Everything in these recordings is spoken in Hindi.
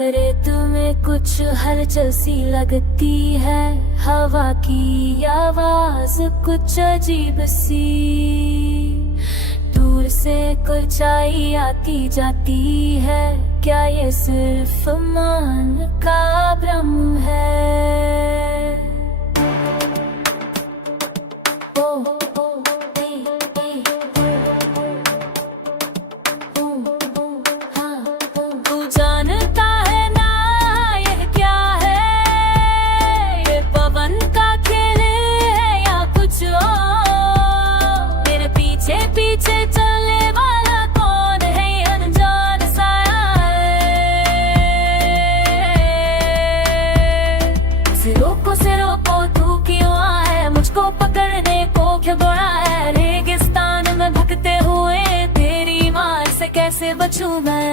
रेत में कुछ हलचल सी लगती है, हवा की आवाज कुछ अजीब सी। दूर से परछाई आती जाती है, क्या ये सिर्फ मान का भ्रम है? पकड़ने को क्या बुरा है? रेगिस्तान में भटकते हुए तेरी मार से कैसे बचूं मैं?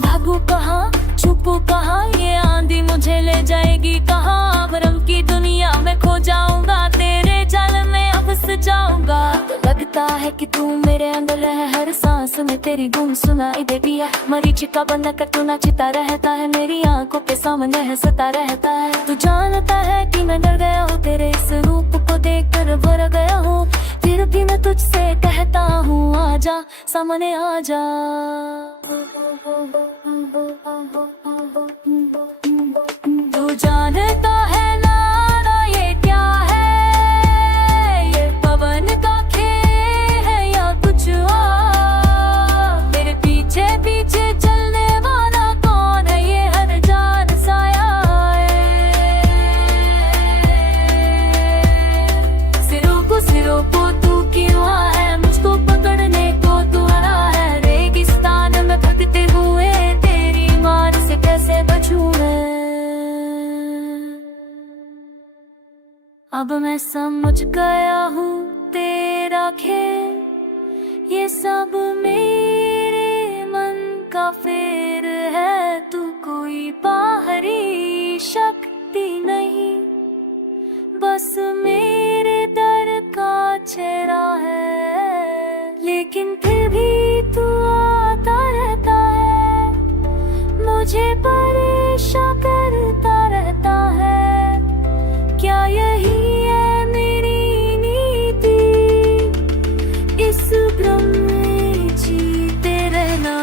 भागू कहाँ, छुपू कहाँ, ये आंधी मुझे ले जाएगी कहाँ? भ्रम की दुनिया में खो जाऊंगा, तेरे जाल में अब फंस जाऊंगा। लगता है कि तू मेरे अंदर है, हर सांस में तेरी गुम सुनाई देती है। मरीचिका बन कर तू नाचता रहता है, मेरी आंखों के सामने हंसता रहता है। तू जानता है कि मैं डर गया हूँ, तेरे इस रूप को देखकर भर गया हूँ। फिर भी मैं तुझसे कहता हूँ, आजा सामने आजा। तू जानता है अब मैं समझ गया हूँ तेरा खेल, ये सब मेरे मन का फेर है। तू कोई बाहरी शक्ति नहीं, बस मेरे डर का चेहरा है। लेकिन फिर भी तू आता रहता है, मुझे परेशान करता रहता है। क्या यही है मेरी नीति, इस भ्रम में जीते रहना?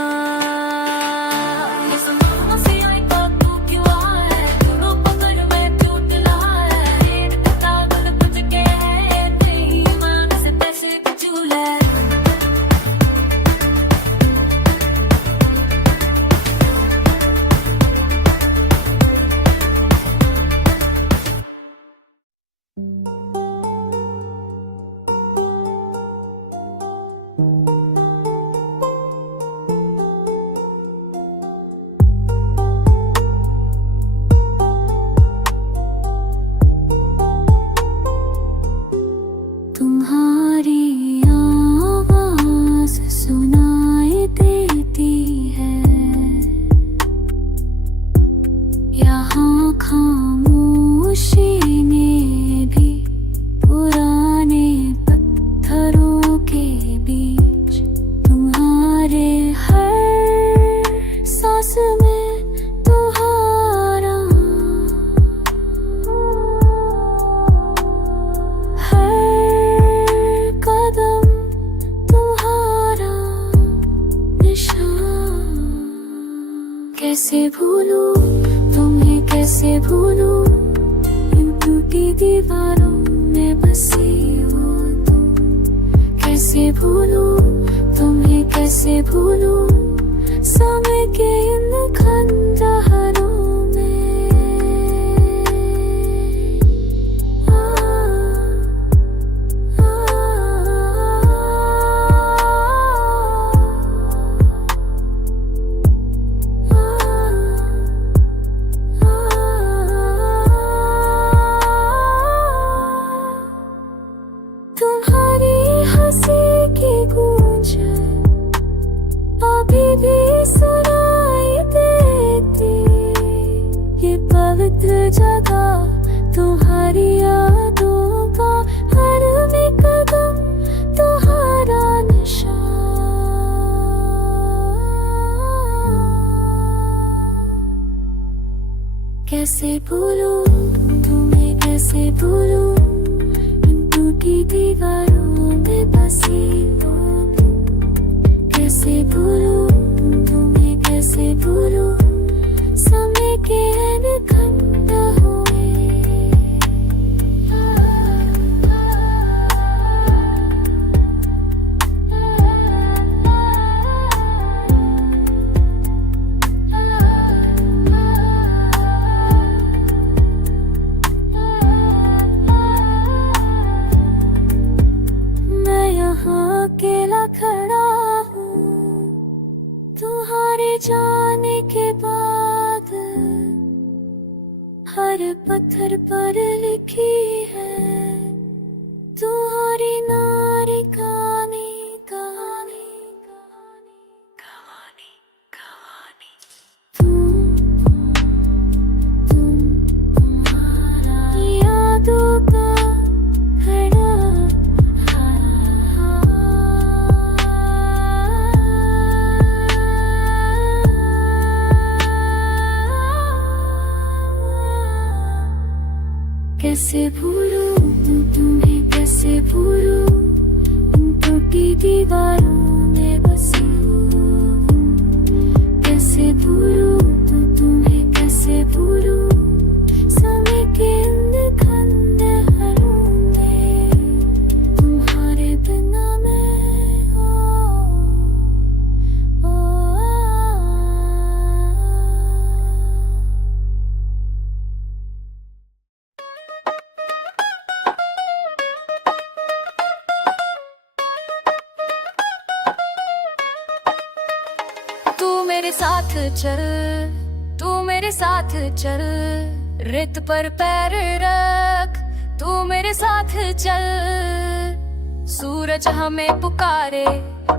कैसे भूलूं तुम्हें, कैसे भूलूं इन टूटी दीवारों में बसी हो तुम। कैसे भूलूं तुम्हें, कैसे भूलूं समय के इन खंडहरों में। जगह तुम्हारी भूलूं तुम्हें कैसे भूलूं, इन टूटी दीवारों में बसी हो तुम। कैसे भूलूं तुम्हें कैसे भूलूं, समय के अनखंड हुए। मैं यहाँ अकेला खड़ा हूँ तुम्हारे जाने के बाद, हर पत्थर पर लिखी है तुम्हारी नारी कहानी कहानी कहानी कहानी। तुम्हारा यादों का घड़ा कैसे भूलूं तुम्हें कैसे भूलूं, इन टूटी दीवारों में बसी हूँ। कैसे भूलूं तुम्हें कैसे भूलूं, समय के अनखंड हरों में तुम्हारे बिना मैं हो। तू मेरे साथ चल, तू मेरे साथ चल, रेत पर पैर रख, तू मेरे साथ चल। सूरज हमें पुकारे,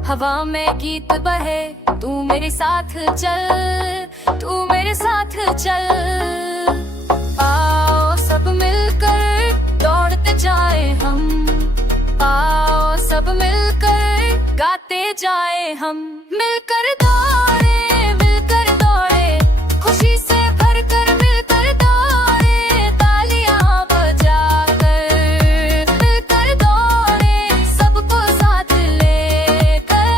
हवा में गीत बहे, तू मेरे साथ चल, तू मेरे साथ चल। आओ सब मिलकर दौड़ते जाए हम, आओ सब मिलकर गाते जाए हम। मिलकर दौड़े मिलकर दौड़े, खुशी से भरकर मिलकर दौड़े, तालियां बजाकर। मिलकर दौड़े सबको साथ लेकर।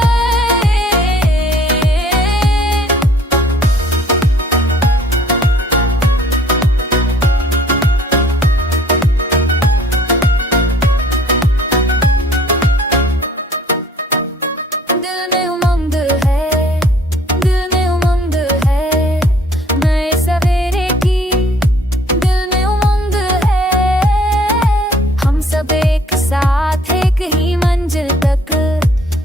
दिल में उमंग है, दिल में उमंग है, नए सवेरे की दिल में उमंग है। हम सब एक साथ एक ही मंजिल तक,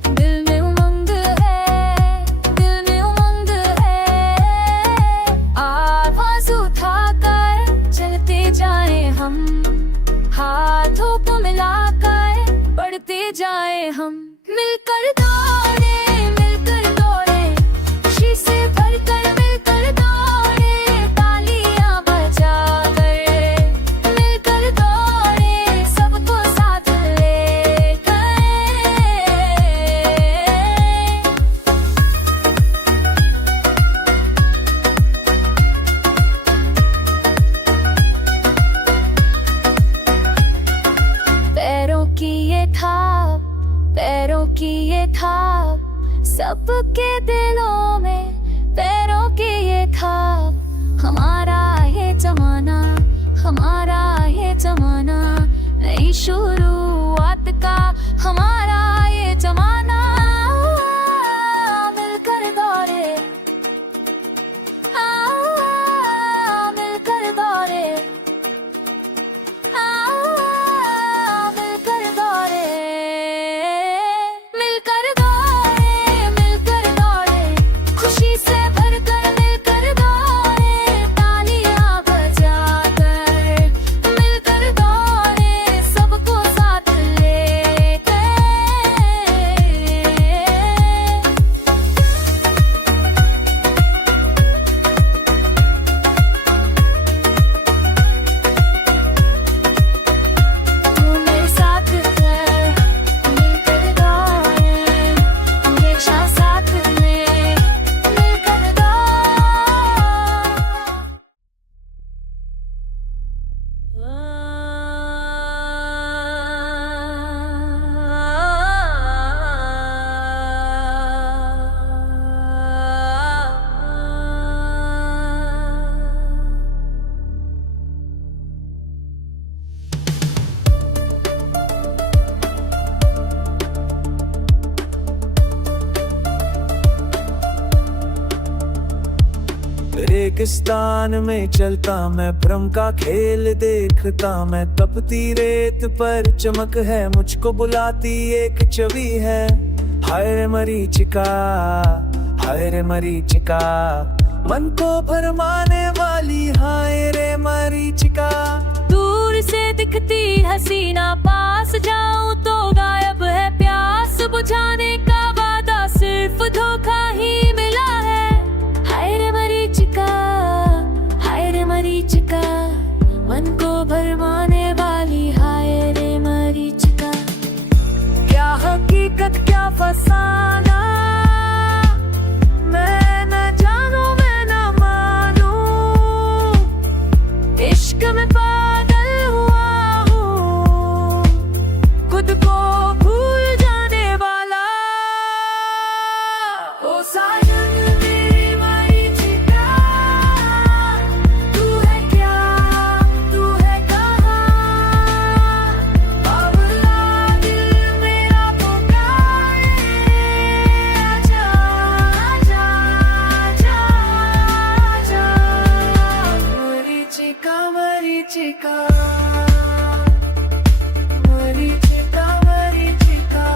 दिल में उमंग है, दिल में उमंग है। आवाज उठाकर चलते जाए हम, हाथों को मिलाकर बढ़ते जाए हम। मिलकर दौड़े मिलकर दौड़े, खुशी से भरकर मिलकर दौड़े, तालियां बजाकर। मिलकर दौड़े सबको साथ लेकर। पैरों की ये थाप, पैरों की ये थाप, सबके दिलों में पैरों की ये थाप। हमारा ये जमाना, हमारा ये जमाना, नई शुरुआत का हमारा ये जमाना। मिलकर दौड़े, मिलकर दौड़े, मिलकर दौड़े। मिलकर दौड़े मिलकर दौड़े, खुशी से भरकर मिलकर दौड़े, तालियां बजाकर। मिलकर दौड़े सबको साथ ले। रेगिस्तान में चलता मैं, भ्रम का खेल देखता मैं। तपती रेत पर चमक है, मुझको बुलाती एक छवि है। हाय रे मरीचिका, हाय रे मरीचिका, मन को भरमाने वाली हाय रे मरीचिका। दूर से दिखती हसीना, पास जाऊं तो गायब है प्यास। बुझाने का वादा सिर्फ धोखा ही मिला है। हाय रे मरीचिका, हाय रे मरीचिका, मन को भरमाने वाली हाय रे मरीचिका। क्या हकीकत क्या फसाना, मैं न जानू मैं न मानू। इश्क में पागल हुआ हूँ, खुद को भूल जाने वाला। ओ साजन मेरी मरीचिका, तू है क्या, तू है कहाँ। बावला दिल मेरा पुकारे, आजा आजा आजा आजा। मरीचिका मरीचिका, मरीचिका मरीचिका।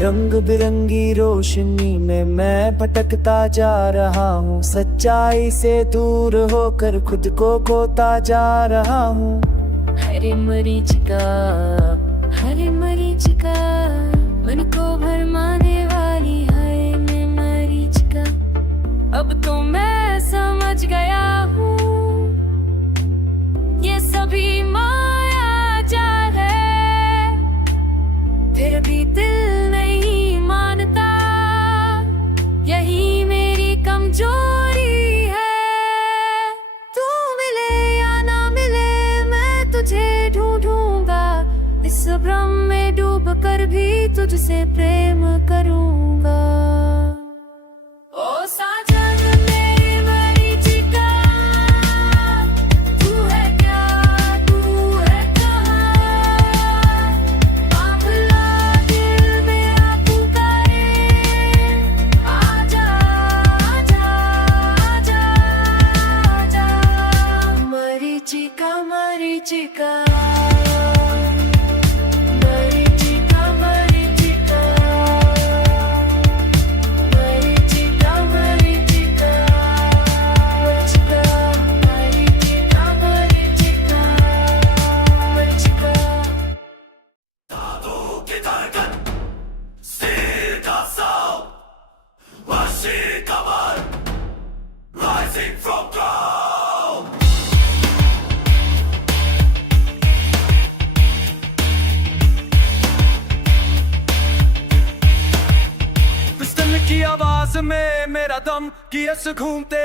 रंग बिरंगी रोशनी में मैं भटकता जा रहा हूँ। सच्चाई से दूर होकर खुद को खोता जा रहा हूँ। हरे मरीचिका, हरे मरीचिका, मन को भरमाने वाली हाय मैं मरीचिका। अब तो मैं समझ गया हूँ, ये सभी माया जाल है। फिर भी दिल नहीं मानता, यही मेरी कमजोरी है। तू मिले या ना मिले, मैं तुझे ढूंढूंगा। इस भ्रम में डूब कर भी तुझसे प्रेम करूंगा। ओ साजन मेरी मरीचिका, तू है क्या, तू है कहाँ। बावला दिल मेरा पुकारे, आजा आजा आजा आजा। मरीचिका मरीचिका, मरीचिका मरीचिका, मरीचिका मरीचिका, मरीचिका मरीचिका मरीचिका। पिस्टल की आवाज में मेरा दम की रस घूमते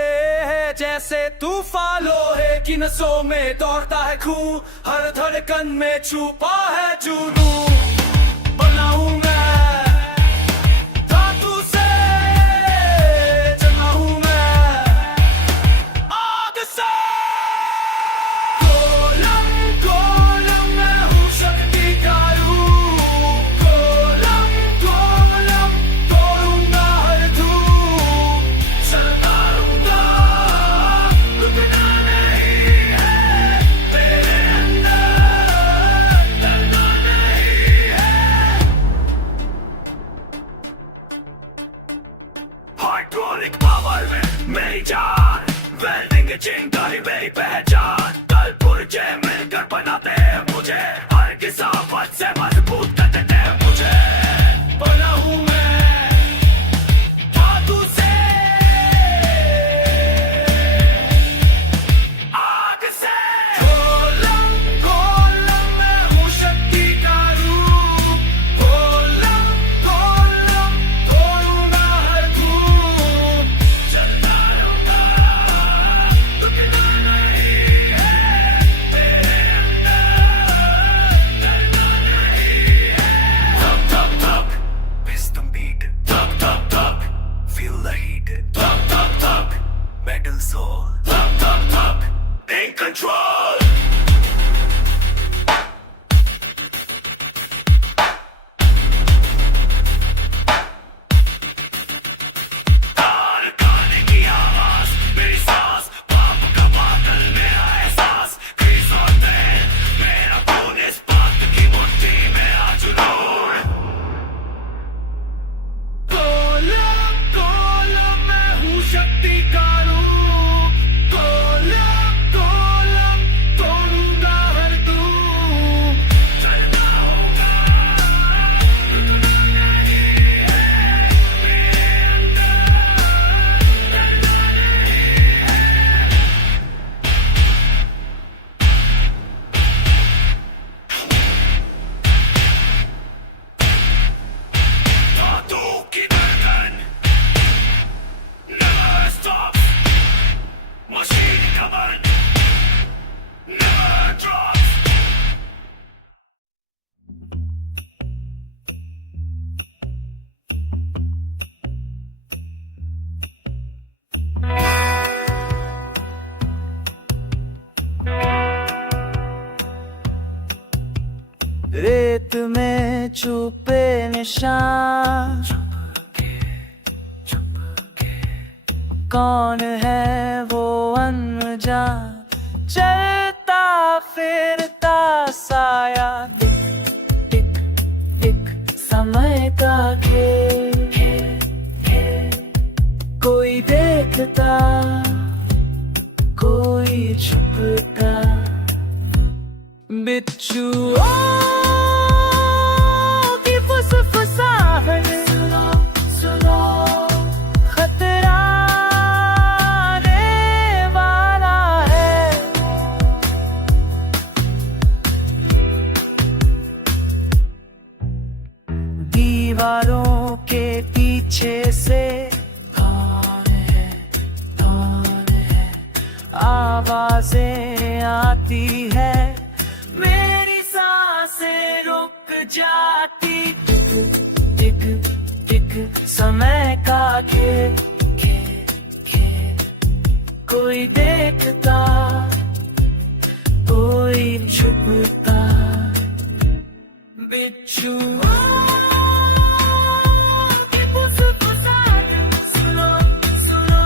हैं। जैसे तूफान लोहे की नसों में दौड़ता है खून। हर धड़कन में छुपा है जुनून। बना हूँ मैं धातु से, जला हूँ मैं आग से। गोलम गोलम मैं हूँ शक्ति का रूप। गोलम गोलम तोड़ूंगा हर धूप। चलता रहूंगा, रुकना नहीं है मेरे अंदर, डरना नहीं है। हाइड्रोलिक पावर में मेरी जान, वेल्डिंग चिंगारी मेरी पहचान। कल पुर्जे मिलकर बनाते हैं मुझे, हर गिसावट से मजबूत कर देते हैं मुझे। बना हूँ मैं धातु से, आग से। गोलम गोलम मैं हूँ शक्ति का रूप। गोलम गोलम तोड़ूंगा हर धूप। चलता रहूंगा, रुकना नहीं है Thug, in control. गाने की आवाज, मेरी सांस, पाप का बादल मेरा एहसास, कई सोते हैं, मेरा खून इस बात की मुट्ठी में आज उड़े। गोला गोला मैं हूँ शक्ति का रूप, गोला गोला तोड़ूंगा हर तू। चलना होगा धातु की धड़कन never stops, मशीन का मन never drops. रेत में छुपे निशान, कौन है वो अनजान, चलता फिरता साया, टिक टिक समय का खेल, कोई देखता कोई छुपता, बिच्छुओं की फुसफुसाहट, सुनो सुनो खतरा आने वाला है। दीवारों के पीछे से कौन है, आवाजें आती है, मेरी सांसें रुक जाती, टिक टिक समय का खेल, कोई देखता कोई छुपता, बिच्छू सुनो सुनो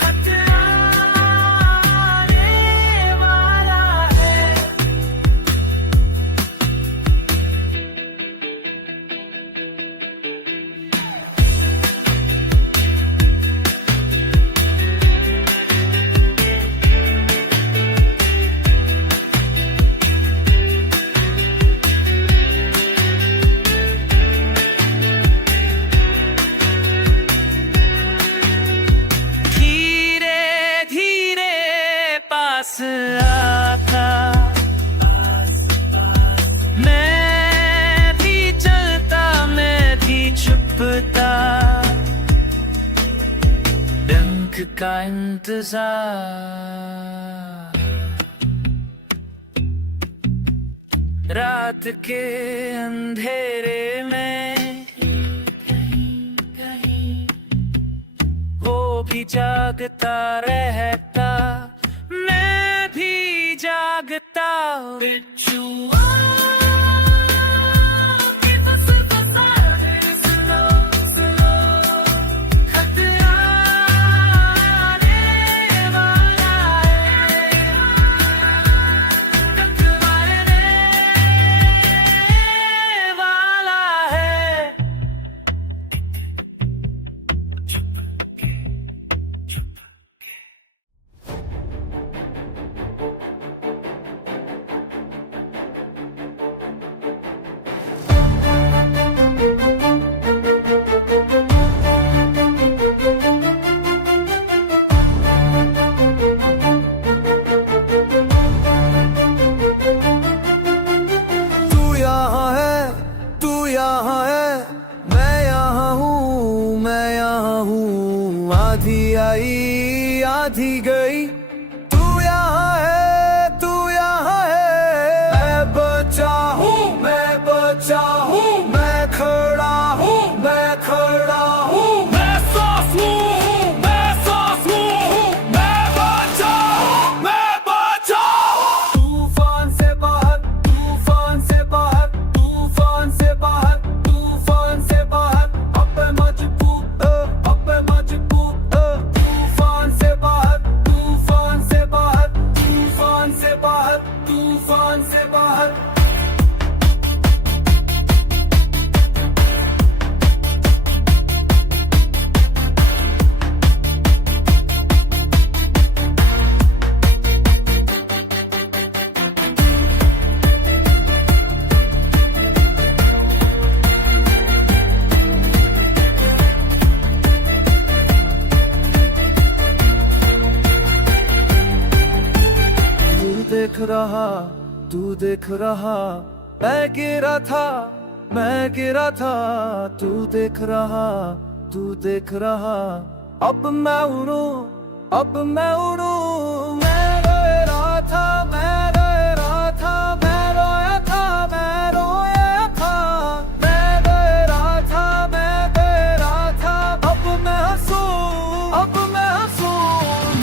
खतरा आने वाला है। धीरे धीरे पास आता, मैं भी चलता मैं भी छुपता, डंक का इंतजार, रात के अंधेरे में वो भी जागता रहता, मैं भी जागता, बिच्छुआ की फुसफुसाहट, सुनो सुनो खतरा आने वाला है, टकराने वाला है। तू यहाँ है, मैं यहाँ हूँ, मैं यहाँ हूँ, आधी आई आधी गई, तू यहाँ है, तू यहाँ है, मैं बचा हूँ, मैं बचा हूँ, मैं खड़ा हूँ, मैं खड़ा हूँ, मैं सांस हूँ, मैं सांस हूँ, मैं देख रहा, तू देख रहा, मैं गिरा था, मैं गिरा था, तू देख रहा, तू देख रहा, अब मैं उड़ूं, अब मैं उड़ूं, मैं रोए रहा था, मैं रोए रहा था, मैं रोया था, मैं रोया था, मैं रोए रहा था, मैं रोए रहा था, अब मैं हंसूं, अब मैं हंसूं,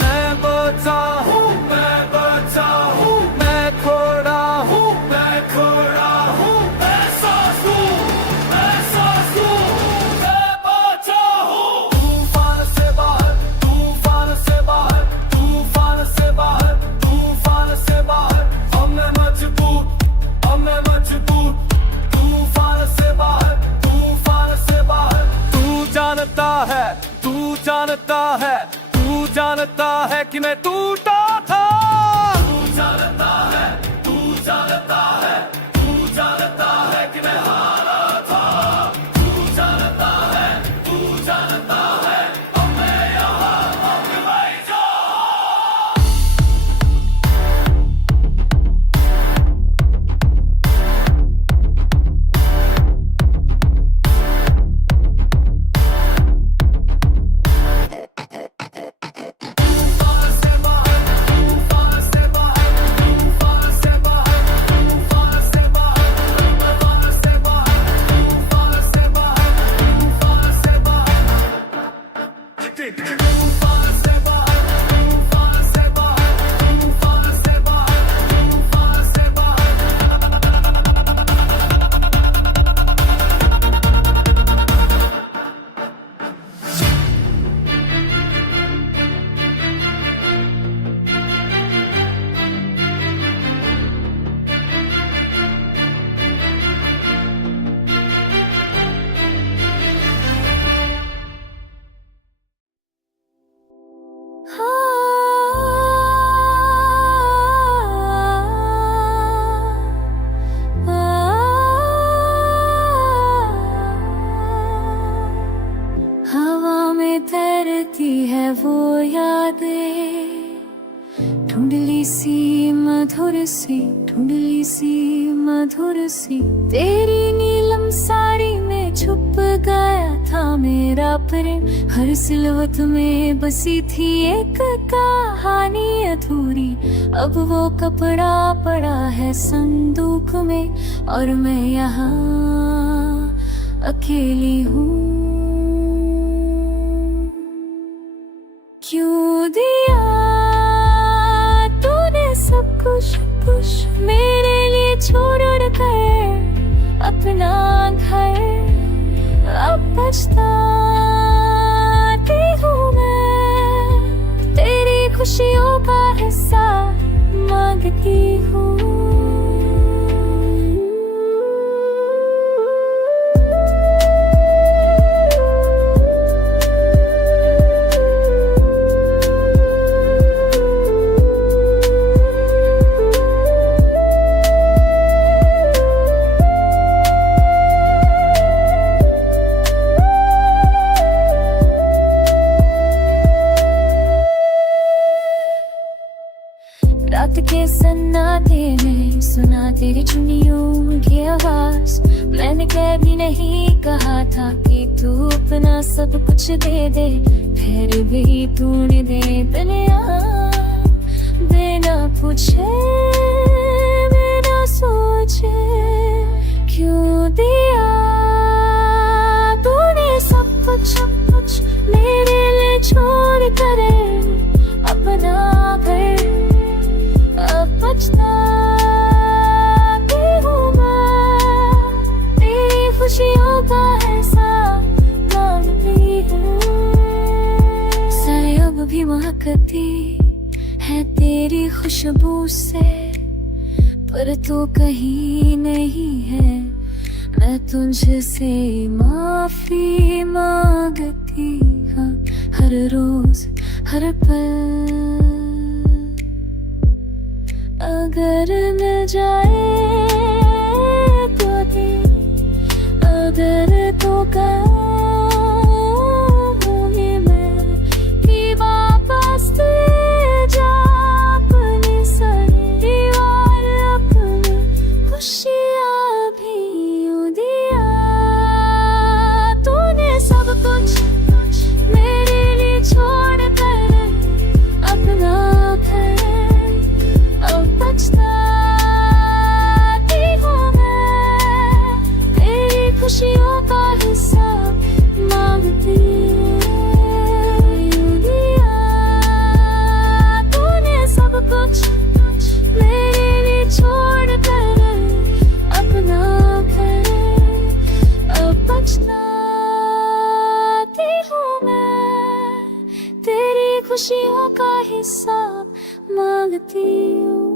मैं बचा हूँ, मैं बचा हूँ, मैं खोड़ा हूँ, मैं खोड़ा हूँ, मैं सांस हूँ, मैं सांस हूँ, मैं बचा हूँ। तूफान से बाहर, तूफान से बाहर, तूफान से बाहर, तूफान से बाहर, अब मैं मजबूर, अब मैं मजबूर, तूफान से बाहर, तूफान से बाहर। तू जानता है, तू जानता है, तू जानता है कि मैं टूटा था, तू जानता है, तू जानता है, तू जानता है कि मैं हारा था, तू जानता है, तू जानता है, अब मैं यहाँ, अब मैं यहाँ। हवा में तैरती है वो यादें, धुंधली सी मधुर सी, धुंधली सी मधुर सी, तेरी नीलम साड़ी में छुप गया था मेरा प्रेम, हर सिलवट में बसी थी एक कहानी अधूरी, अब वो कपड़ा पड़ा है संदूक में और मैं यहाँ अकेली हूँ। क्यों दिया तूने सब कुछ कुछ मेरे लिए छोड़ कर अपना घर, अब पछताती हूँ मैं, तेरी खुशियों का हिस्सा मांगती हूँ। रात के सन्नाटे में सुना तेरी चुनियों की आवाज, मैंने कभी नहीं कहा था कि तू अपना सब कुछ दे दे, फिर भी तूने दे दिया बिना पूछे बिना सोचे। क्यों दिया तूने सब कुछ मेरे लिए छोड़ कर अपना घर, पछताती हूँ मैं, तेरी खुशियों का एहसास मांगती हूँ। सैयब भी महकती है तेरी खुशबू से, पर तू कहीं नहीं है, मैं तुझसे माफी मांगती हूँ हर रोज हर पल। अगर मिल जाए तो दे, अगर तो कहूँगी मैं कि वापस ले जा अपने सारे हिसाब मांगती हूँ।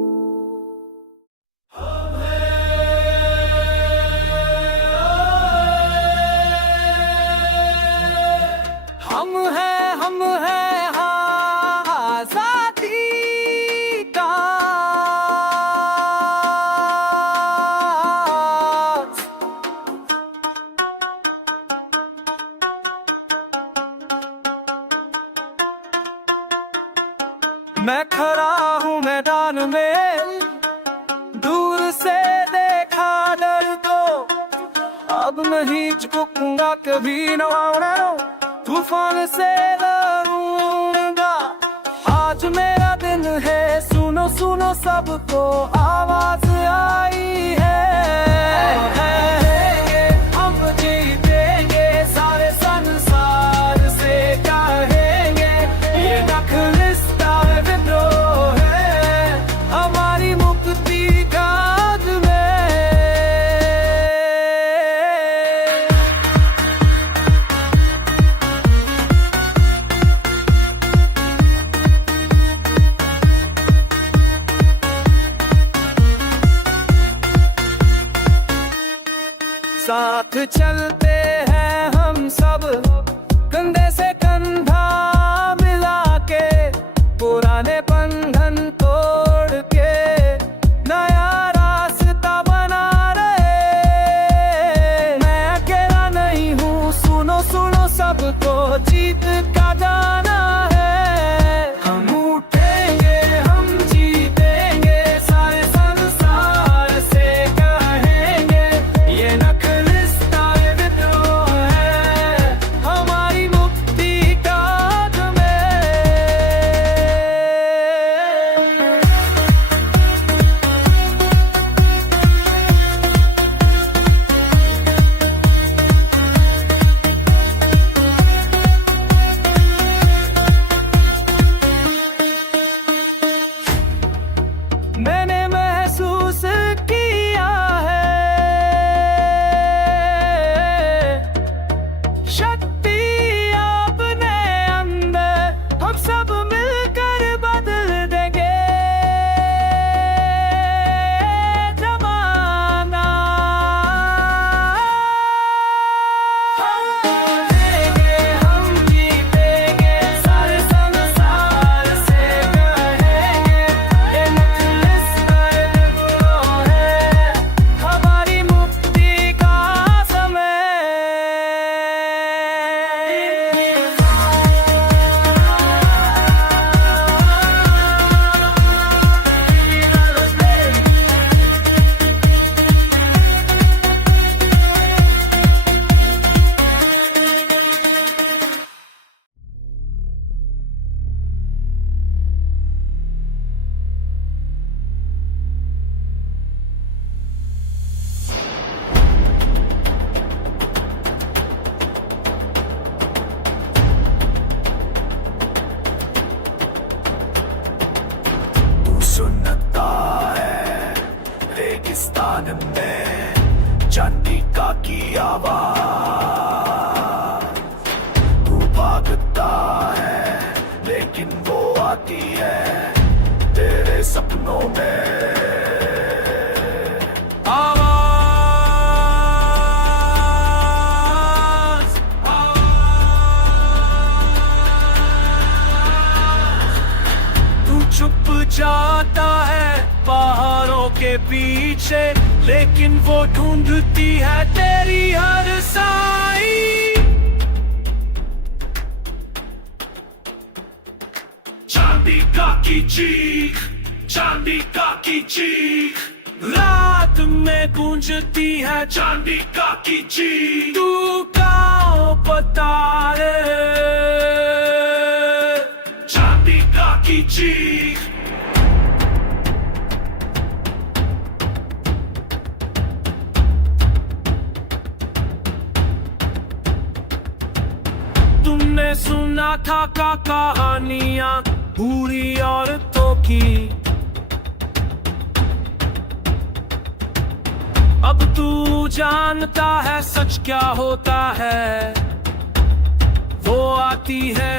हम हैं हाँ आजादी का मैं खड़ा हूँ मैदान में, दूर से देखा डर को, अब नहीं झुकूंगा कभी न तूफान से लड़ूंगा। आज मेरा दिन है, सुनो सुनो सबको आवाज आई है। हम जीतेंगे सारे संसार से कहेंगे, ये नखलिस्तान विद्रोह है हमारी मुक्ति का में। साथ चलते हैं हम सब, कंधे से कंधा मिला के, पुराने बंधन तोड़ के नया रास्ता बना रहे। मैं अकेला नहीं हूँ, सुनो सुनो सबको जीत का गाना है। हम उठेंगे हम जीतेंगे सारे संसार से कहेंगे, ये नखलिस्तान विद्रोह है हमारी मुक्ति का में। मैंने महसूस किया है शक्ति अपने अंदर, हम सब मिलकर बदल देंगे जमाना। हम जीतेंगे सारे संसार से कहेंगे, ये नखलिस्तान विद्रोह है हमारी मुक्ति का समय। तू सुनता है रेगिस्तान में चंडिका की आवाज, तू भागता है लेकिन वो आती है तेरे सपनों में। छुप जाता है पहाड़ों के पीछे, लेकिन वो ढूंढती है तेरी हर साई। चांडिका की चीख, चांडिका की चीख, रात में गूंजती है चांडिका की चीख। तू गाँव बता रे चांडिका की चीख। तुमने सुना था कहानियां बुरी औरतों की, अब तू जानता है सच क्या होता है। वो आती है